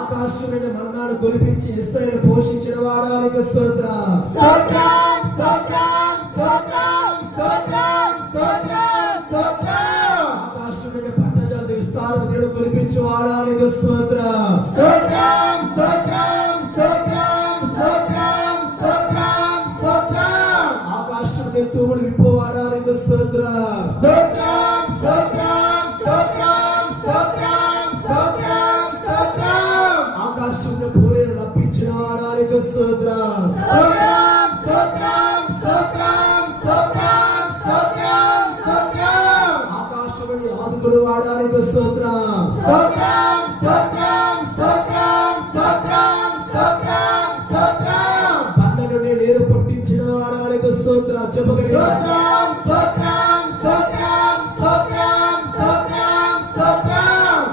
ఆకాశమైన మన్నాను కురిపించి ఇశ్రాయేలు పోషించిన వాడానికి స్తోత్రం. ఆకాశమైన పట్టజాతి విస్తారం నీళ్ళు కురిపించి వాడానికి స్తోత్రం. ఆకాశమైన తూములు విప్పవాడానికి స్తోత్రం. ఆకాశంలో పూలను రప్పించిన వాడానికి స్తోత్రం. ఆకాశమని ఆదుకుని వాడానికి స్తోత్రం. బండ నుండి నీరు పుట్టించిన వాడానికి స్తోత్రం. చెప్పగలి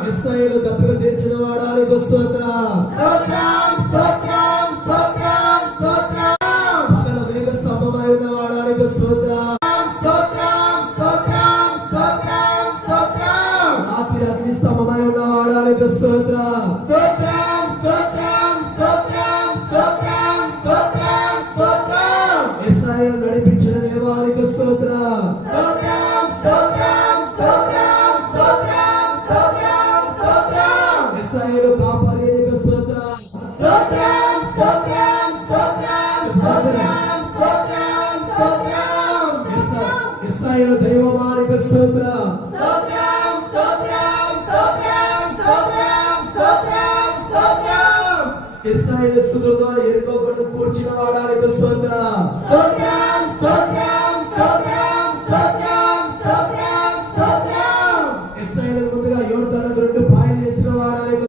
ఇశ్రాయేలు దప్పిక తీర్చిన వాడానికి స్తోత్రం. పగల మేఘ స్తంభమై ఉన్న వాడానికి స్తోత్రం. రాత్రి అగ్ని స్తంభమై ఉన్న వాడానికి స్తోత్రం. ఇశ్రాయేలు నడిపించిన దేవానికి స్తోత్రం. ఇశ్రాయేలు కాపాడేనికి స్తోత్రం. ఇశ్రాయేలు దైవమానికి స్తోత్రం. ఇశ్రాయేలు సులువుగా ఎరుకోకుండా కూర్చిన వాడానికి స్తోత్రం. ఇశ్రాయేలు